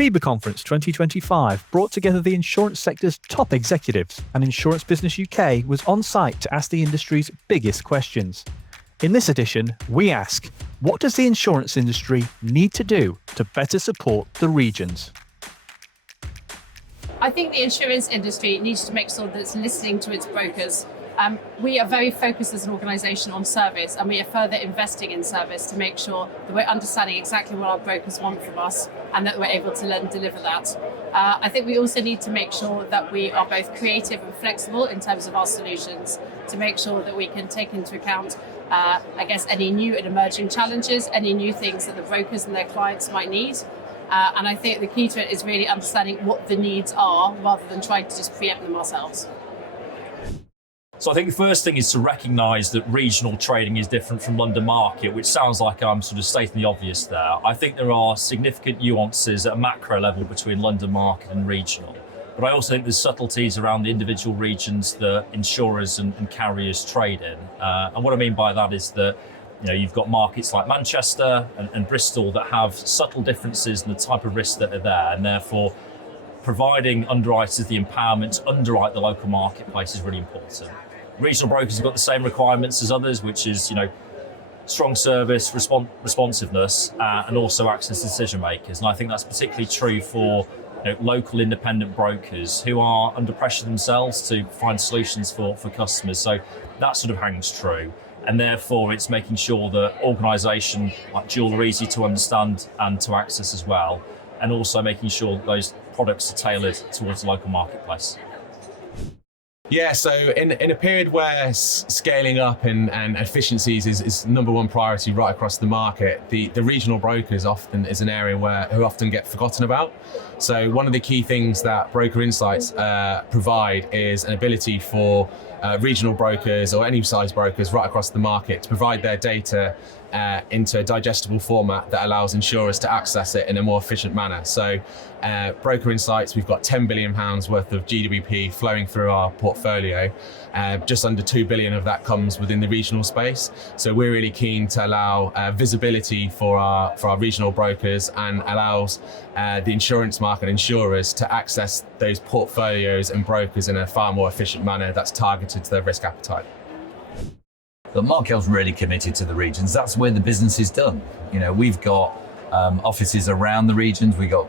MIBA Conference 2025 brought together the insurance sector's top executives, and Insurance Business UK was on site to ask the industry's biggest questions. In this edition, we ask, what does the insurance industry need to do to better support the regions? I think the insurance industry needs to make sure that it's listening to its brokers. We are very focused as an organisation on service, and we are further investing in service to make sure that we're understanding exactly what our brokers want from us and that we're able to then deliver that. I think we also need to make sure that we are both creative and flexible in terms of our solutions to make sure that we can take into account any new and emerging challenges, any new things that the brokers and their clients might need. And I think the key to it is really understanding what the needs are rather than trying to just preempt them ourselves. So I think the first thing is to recognise that regional trading is different from London market, which sounds like I'm sort of stating the obvious there. I think there are significant nuances at a macro level between London market and regional. But I also think there's subtleties around the individual regions that insurers and carriers trade in. And what I mean by that is that you've got markets like Manchester and Bristol that have subtle differences in the type of risks that are there, and therefore providing underwriters the empowerment to underwrite the local marketplace is really important. Regional brokers have got the same requirements as others, which is strong service, responsiveness, and also access to decision makers. And I think that's particularly true for local independent brokers who are under pressure themselves to find solutions for customers. So that sort of hangs true. And therefore it's making sure that organisation like Dual are easy to understand and to access as well, and also making sure that those products are tailored towards the local marketplace. Yeah, so in a period where scaling up and efficiencies is number one priority right across the market, the regional brokers often is an area who often get forgotten about. So one of the key things that Broker Insights provide is an ability for regional brokers or any size brokers right across the market to provide their data into a digestible format that allows insurers to access it in a more efficient manner. So Broker Insights, we've got £10 billion worth of GWP flowing through our portfolio. Just under 2 billion of that comes within the regional space. So we're really keen to allow visibility for our regional brokers, and allows the insurance market insurers to access those portfolios and brokers in a far more efficient manner that's targeted to their risk appetite. But Mark Hill's really committed to the regions. That's where the business is done. We've got offices around the regions. We've got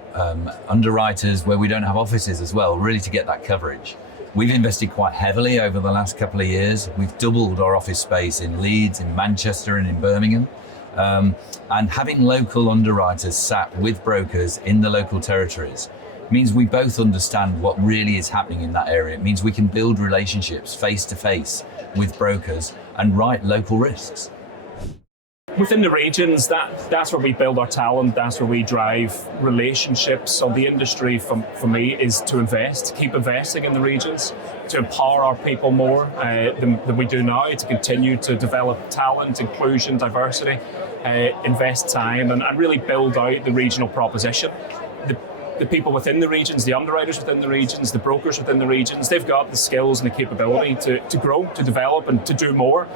underwriters where we don't have offices as well, really to get that coverage. We've invested quite heavily over the last couple of years. We've doubled our office space in Leeds, in Manchester and in Birmingham. And having local underwriters sat with brokers in the local territories means we both understand what really is happening in that area. It means we can build relationships face to face with brokers and write local risks. Within the regions, that's where we build our talent, that's where we drive relationships. So the industry for me is to keep investing in the regions, to empower our people more than we do now, to continue to develop talent, inclusion, diversity, invest time and really build out the regional proposition. The people within the regions, the underwriters within the regions, the brokers within the regions, they've got the skills and the capability to grow, to develop and to do more.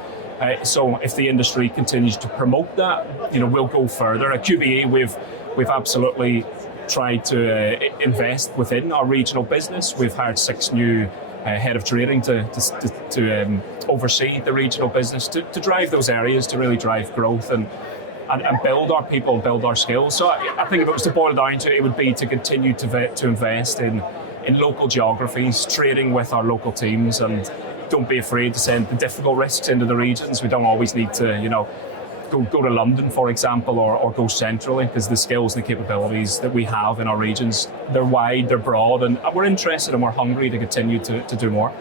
So if the industry continues to promote that, we'll go further. At QBE, we've absolutely tried to invest within our regional business. We've hired 6 new head of trading to oversee the regional business, to drive those areas, to really drive growth and build our people and build our skills. So I think if it was to boil down to it, it would be to continue to invest in local geographies, trading with our local teams, and don't be afraid to send the difficult risks into the regions. We don't always need to, go to London, for example, or go centrally, because the skills and the capabilities that we have in our regions, they're wide, they're broad, and we're interested and we're hungry to continue to do more.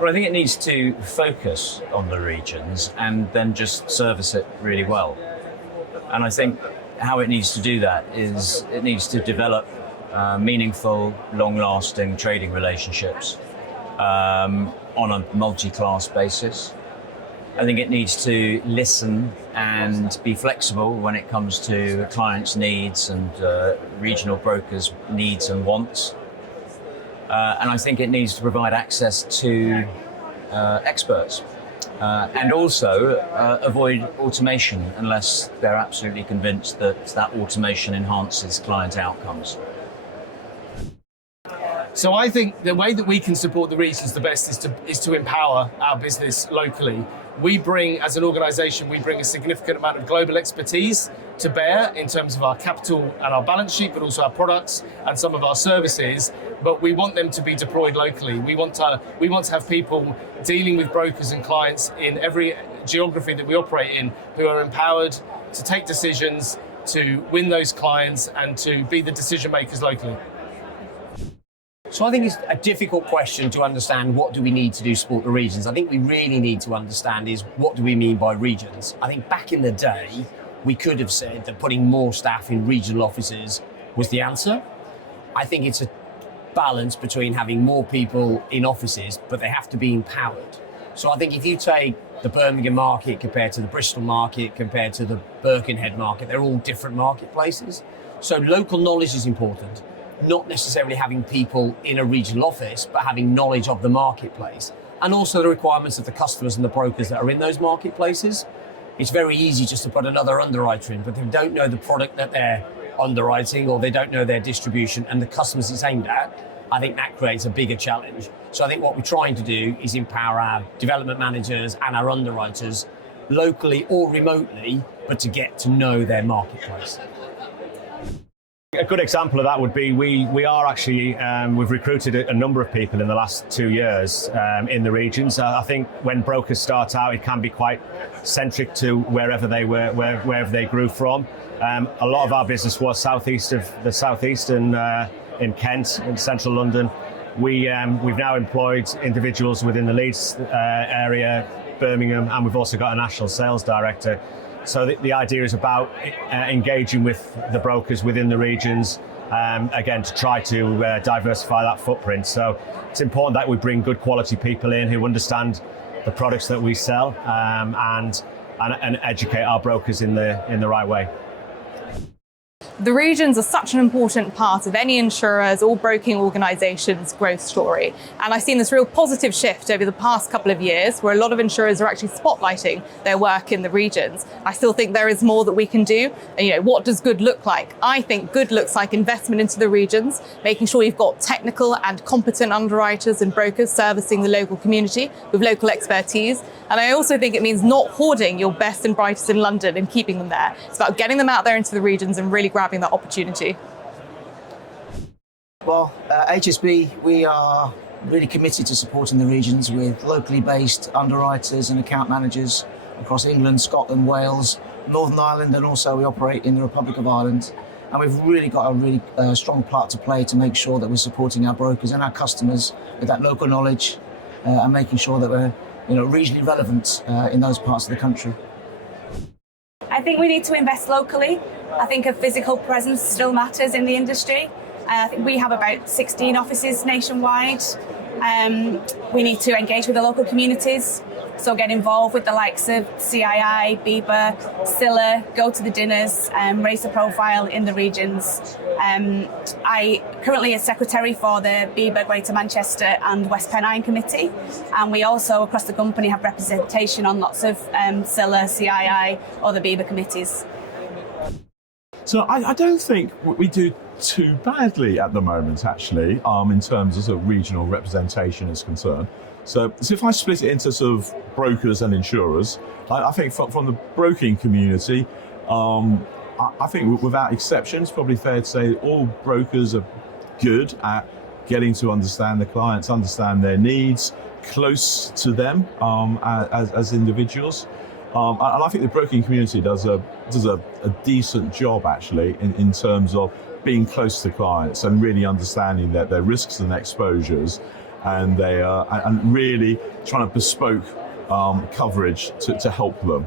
Well, I think it needs to focus on the regions and then just service it really well. And I think how it needs to do that is it needs to develop meaningful, long-lasting trading relationships on a multi-class basis. I think it needs to listen and be flexible when it comes to clients' needs and regional brokers' needs and wants. And I think it needs to provide access to experts and also avoid automation unless they're absolutely convinced that that automation enhances client outcomes. So I think the way that we can support the regions the best is to empower our business locally. We bring, as an organisation, we bring a significant amount of global expertise to bear in terms of our capital and our balance sheet, but also our products and some of our services. But we want them to be deployed locally. We want to have people dealing with brokers and clients in every geography that we operate in who are empowered to take decisions, to win those clients, and to be the decision makers locally. So I think it's a difficult question to understand what do we need to do to support the regions. I think we really need to understand is what do we mean by regions. I think back in the day, we could have said that putting more staff in regional offices was the answer. I think it's a balance between having more people in offices, but they have to be empowered. So I think if you take the Birmingham market compared to the Bristol market, compared to the Birkenhead market, they're all different marketplaces. So local knowledge is important. Not necessarily having people in a regional office, but having knowledge of the marketplace and also the requirements of the customers and the brokers that are in those marketplaces. It's very easy just to put another underwriter in, but they don't know the product that they're underwriting or they don't know their distribution and the customers it's aimed at. I think that creates a bigger challenge. So I think what we're trying to do is empower our development managers and our underwriters locally or remotely, but to get to know their marketplace. A good example of that would be we are actually we've recruited a number of people in the last 2 years in the regions. I think when brokers start out, it can be quite centric to wherever they were, wherever they grew from. A lot of our business was southeast in Kent, in central London. We've now employed individuals within the Leeds area, Birmingham, and we've also got a national sales director. So the idea is about engaging with the brokers within the regions, again, to try to diversify that footprint. So it's important that we bring good quality people in who understand the products that we sell and educate our brokers in the right way. The regions are such an important part of any insurer's or broking organisation's growth story. And I've seen this real positive shift over the past couple of years where a lot of insurers are actually spotlighting their work in the regions. I still think there is more that we can do. And, what does good look like? I think good looks like investment into the regions, making sure you've got technical and competent underwriters and brokers servicing the local community with local expertise. And I also think it means not hoarding your best and brightest in London and keeping them there. It's about getting them out there into the regions and really grabbing that opportunity. Well, HSB, we are really committed to supporting the regions with locally based underwriters and account managers across England, Scotland, Wales, Northern Ireland, and also we operate in the Republic of Ireland. And we've really got a really strong part to play to make sure that we're supporting our brokers and our customers with that local knowledge and making sure that we're regionally relevant in those parts of the country. I think we need to invest locally. I think a physical presence still matters in the industry. I think we have about 16 offices nationwide. We need to engage with the local communities, so get involved with the likes of CII, BIBA, Scylla, go to the dinners, raise the profile in the regions. I currently is secretary for the BIBA Greater Manchester and West Pennine Committee, and we also across the company have representation on lots of Scylla, CII or the BIBA committees. So I don't think we do too badly at the moment, actually, in terms of, sort of regional representation is concerned. So if I split it into sort of brokers and insurers, I think from the broking community, I think without exception, it's probably fair to say all brokers are good at getting to understand the clients, understand their needs, close to them as individuals. And I think the broking community does a decent job actually in terms of being close to clients and really understanding their risks and exposures, and and really trying to bespoke coverage to help them.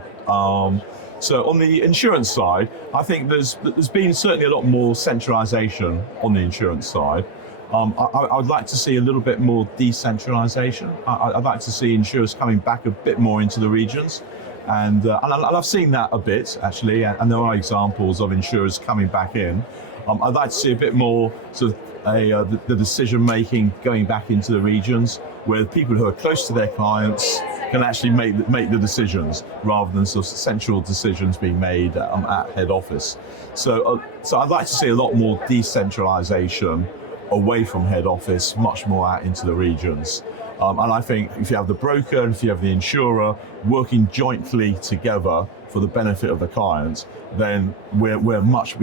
So on the insurance side, I think there's been certainly a lot more centralisation on the insurance side. I'd like to see a little bit more decentralisation. I'd like to see insurers coming back a bit more into the regions. And I've seen that a bit actually, and there are examples of insurers coming back in. I'd like to see a bit more sort of the decision making going back into the regions, where the people who are close to their clients can actually make the decisions rather than sort of central decisions being made at head office. So I'd like to see a lot more decentralization away from head office, much more out into the regions. And I think if you have the broker and if you have the insurer working jointly together for the benefit of the client, then we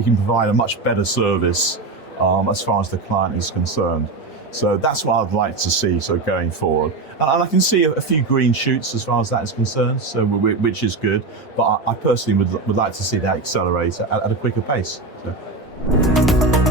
can provide a much better service as far as the client is concerned. So that's what I'd like to see going forward. And I can see a few green shoots as far as that is concerned, so which is good. But I personally would like to see that accelerate at a quicker pace. So.